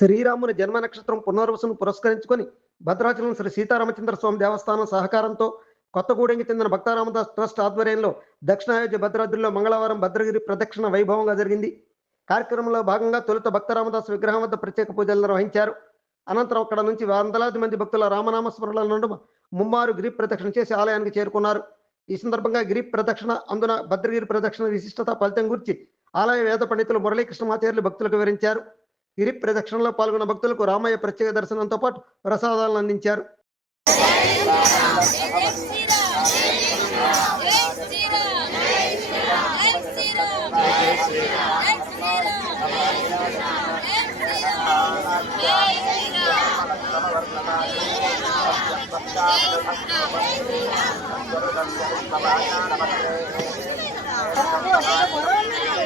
శ్రీరాముని జన్మ నక్షత్రం పునర్వసును పురస్కరించుకొని భద్రాచలం శ్రీ సీతారామచంద్ర స్వామి దేవస్థానం సహకారంతో కొత్తగూడెంకి చెందిన భక్తారామదాస్ ట్రస్ట్ ఆధ్వర్యంలో దక్షిణాయోధ్య భద్రాద్రిలో మంగళవారం భద్రగిరి ప్రదక్షిణ వైభవంగా జరిగింది. కార్యక్రమంలో భాగంగా తొలుత భక్తరామదాస్ విగ్రహం వద్ద ప్రత్యేక పూజలు నిర్వహించారు. అనంతరం అక్కడ నుంచి వందలాది మంది భక్తుల రామనామ స్మరణల నుండి ముమ్మారు గిరి ప్రదక్షిణ చేసి ఆలయానికి చేరుకున్నారు. ఈ సందర్భంగా గిరి ప్రదక్షిణ అందున భద్రగిరి ప్రదక్షిణ విశిష్టత ఫలితం గురించి ఆలయ వేద పండితులు మురళీకృష్ణమాచార్యులు భక్తులకు వివరించారు. గిరి ప్రదక్షిణలో పాల్గొన్న భక్తులకు రామయ్య ప్రత్యేక దర్శనంతో పాటు ప్రసాదాలను అందించారు.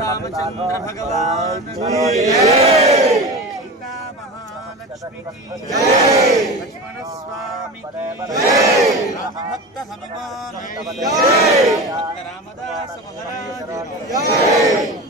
రామచంద్ర భగవాన్ లక్ష్మణస్వామి భక్త హనుమాన్ రామదాస మహారాజ్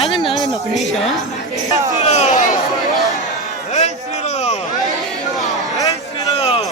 ఆగండి ఆగండి ఒక నిమిషం. శ్రీరామ్.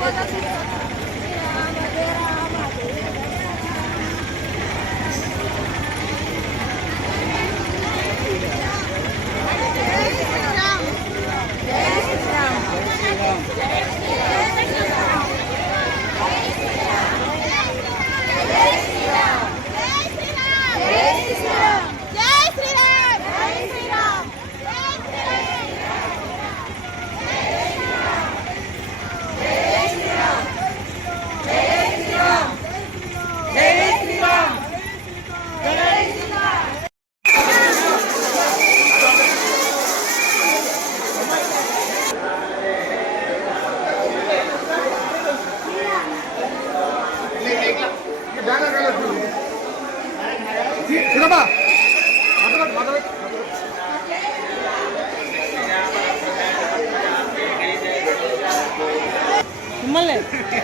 వాళ్ళ తిరిగితే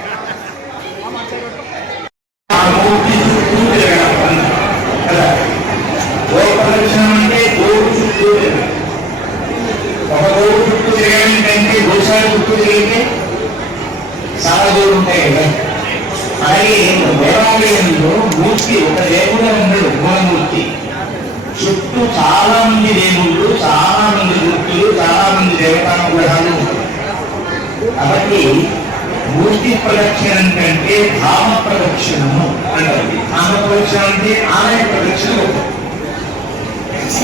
చాలా దూరం ఉంటాయి కదా అలాగే దేవాలయంలో మూర్తి ఒక దేవుడే ఉండడు మూలమూర్తి చుట్టూ చాలా మంది దేవుళ్ళు చాలా మంది మూర్తులు చాలా మంది దేవతానుగ్రహాలు ఉంటాయి కాబట్టి మూర్తి ప్రదక్షిణం కంటే ధామ ప్రదక్షిణము అంటారు ధామ ప్రదక్షిణ అంటే ఆలయ ప్రదక్షిణ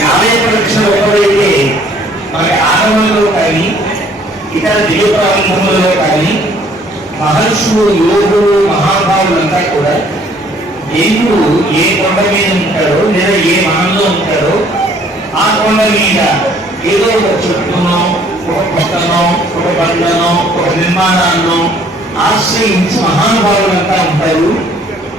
ఆలయ ప్రదక్షిణ ఒకటైతే మరి ఆగమంలో కానీ ఇతర దివ్య ప్రారంభములలో కానీ మహర్షులు యోగులు మహాభావులంతా కూడా దేవుడు ఏ కొండ మీద ఉంటారో లేదా ఏ మనంలో ఉంటారో ఆ కొండ మీద ఏదో ఒక చెట్టునో ఒక కొత్తనో ఒక బండనో ఒక నిర్మాణాన్నో ఆశ్రయించి మహానుభావులంతా ఉంటారు.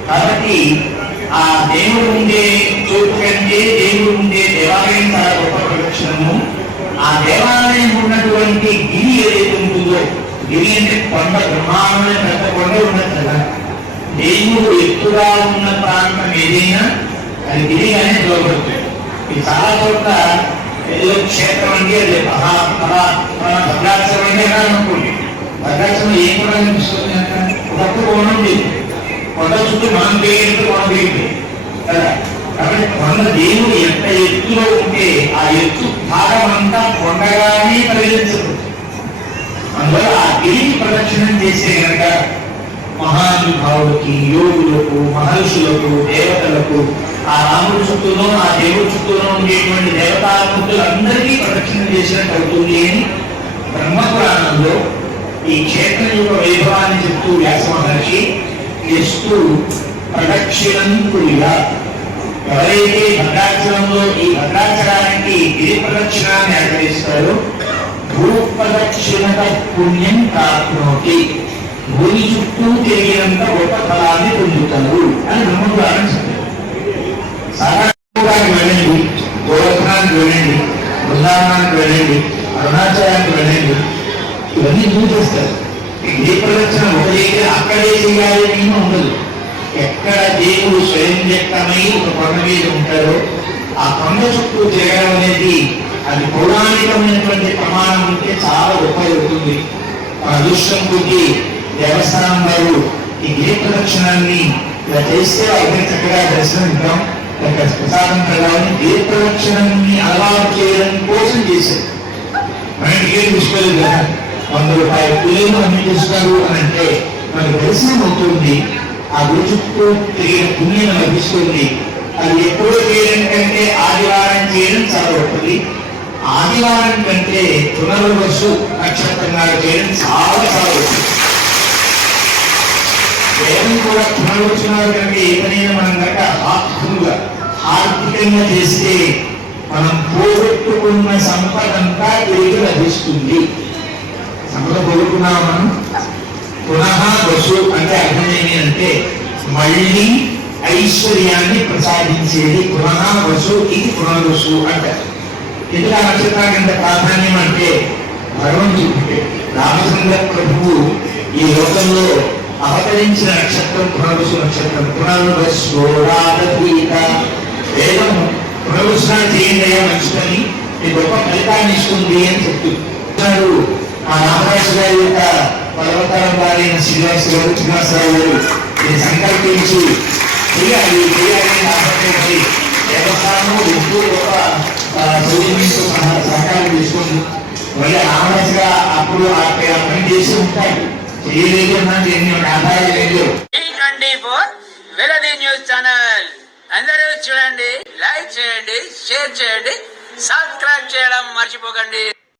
కాబట్టి ఆ దేవుడు ఉండే చోటు కంటే దేవుడు ఉండే దేవాలయం చాలా గొప్ప ప్రదక్షిణము. ఆ దేవాలయం ఉన్నటువంటి గిరి ఏదైతే ఉంటుందో గిరి అంటే కొండ బ్రహ్మాండమైన పెద్ద కొండ ఉన్నది కదా. దేవుడు ఎత్తుగా ఉన్న ప్రాంతం ఏదైనా అది గిరిగానే చూడబడుతుంది ఇది చాలా చోట్ల ఏదో క్షేత్రం అంటే అది మహా మహా మన అంటే అనుకోండి. భద్రాచలం ఏం కూడా కనిపిస్తుంది అక్కడ ఒకప్పుడు కోణం ఉంది కొండ చుట్టూ మనం పేరు కోణం పేరు కదా? కాబట్టి కొండ దేవుడు ఎంత ఎత్తులో ఉంటే ఆ ఎత్తు భాగం అంతా కొండగానే పరిగణించదు అందువల్ల ఆ గిరికి ప్రదక్షిణం చేసే కనుక మహానుభావులకి యోగులకు మహర్షులకు దేవతలకు ఆ రాముడి చుట్టూనో ఆ దేవుడి చుట్టూనో ఉండేటువంటి దేవతామూర్తులందరికీ ప్రదక్షిణ చేసినట్టు అవుతుంది అని బ్రహ్మపురాణంలో ఈ క్షేత్రం యొక్క వైభవాన్ని చెప్తూ వ్యాస మహర్షి ఎస్తూ ప్రదక్షిణం కురిగా ఎవరైతే భద్రాచలంలో ఈ భద్రాచలానికి గిరి ప్రదక్షిణాన్ని ఆచరిస్తారో భూ ప్రదక్షిణత పుణ్యం ప్రాప్నోతి. భూమి చుట్టూ తిరిగినంత గొప్ప ఫలాన్ని పొందుతారు అని బ్రహ్మపురాణం చెప్పారు సాధారణంగా వెళ్ళండి గోవర్ధనానికి వెళ్ళండి బృందావనానికి వెళ్ళండి అరుణాచలానికి వెళ్ళండి ఇవన్నీ చూసేస్తారు ఏ ప్రదక్షిణ ఒక దగ్గర అక్కడే చేయాలి అని ఉండదు ఎక్కడ దేవుడు స్వయం వ్యక్తమై ఒక కొండ మీద ఉంటారో ఆ కొండ చుట్టూ తిరగడం అనేది అది పౌరాణికమైనటువంటి ప్రమాణం ఉంటే చాలా ఉపయోగపడుతుంది. మన అదృష్టం కొద్ది దేవస్థానం వారు ఈ గిరి ప్రదక్షిణాన్ని ఇలా చేస్తే వాళ్ళకి చక్కగా దర్శనం ఇద్దాం. ప్రసాదం కలగాలని గిరి ప్రదక్షిణాన్ని అలవాటు చేయడం కోసం చేశారు. మనకి టికెట్ తీసుకోలేదు కదా. వంద రూపాయల కూలీలు అన్ని చూస్తారు అని అంటే మనకు దర్శనం అవుతుంది. ఆ గురి చుట్టూ తిరిగిన పుణ్యం లభిస్తుంది. అది ఎప్పుడో చేయడం కంటే ఆదివారం చేయడం చాలా గొప్పది ఆదివారం కంటే పునర్వసు నక్షత్రం నాడు చేయడం చాలా చాలా గొప్పది దేవుని కూడా పునర్వచనాలు కంటే ఏ పనైనా మనం కనుక ఆత్మగా ఆర్థికంగా చేస్తే మనం పోగొట్టుకున్న సంపద అంతా తిరిగి లభిస్తుంది. సంపద పోగొట్టుకున్నాం మనం? పునః వసు అంటే అర్థం ఏమి అంటే మళ్ళీ ఐశ్వర్యాన్ని ప్రసాదించేది పునః వసు ఇది పునర్వసు అంటారు ఎందుకు ఆ నక్షత్రానికి ప్రాధాన్యం అంటే భగవం చూపితే రామచంద్ర ప్రభువు ఈ లోకంలో అవతరించిన నక్షత్రం పునర్వసు నక్షత్రం. పునర్వస్వీత వేదం పునర్వసనాలు చేయండి మంచిదని ఈ గొప్ప ఫలితాన్ని ఇస్తుంది అని చెప్తున్నారు ఆ రామరాజు గారి యొక్క పర్వతారం వారైన శ్రీనివాస గారు శ్రీనివాసరావు గారు సంకల్పించి చేయాలి చేయాలి అని ఆసక్తి దేవస్థానం ఎంతో గొప్ప సహకారం తీసుకుంది మళ్ళీ ఆమెగా అప్పుడు ఆ పని చేసి ఉంటాయి చేయలేదు అన్నది ఎన్ని ఆధారాలు లేదు వెలది న్యూస్ ఛానల్. అందరూ చూడండి లైక్ చేయండి షేర్ చేయండి సబ్స్క్రైబ్ చేయడం మర్చిపోకండి.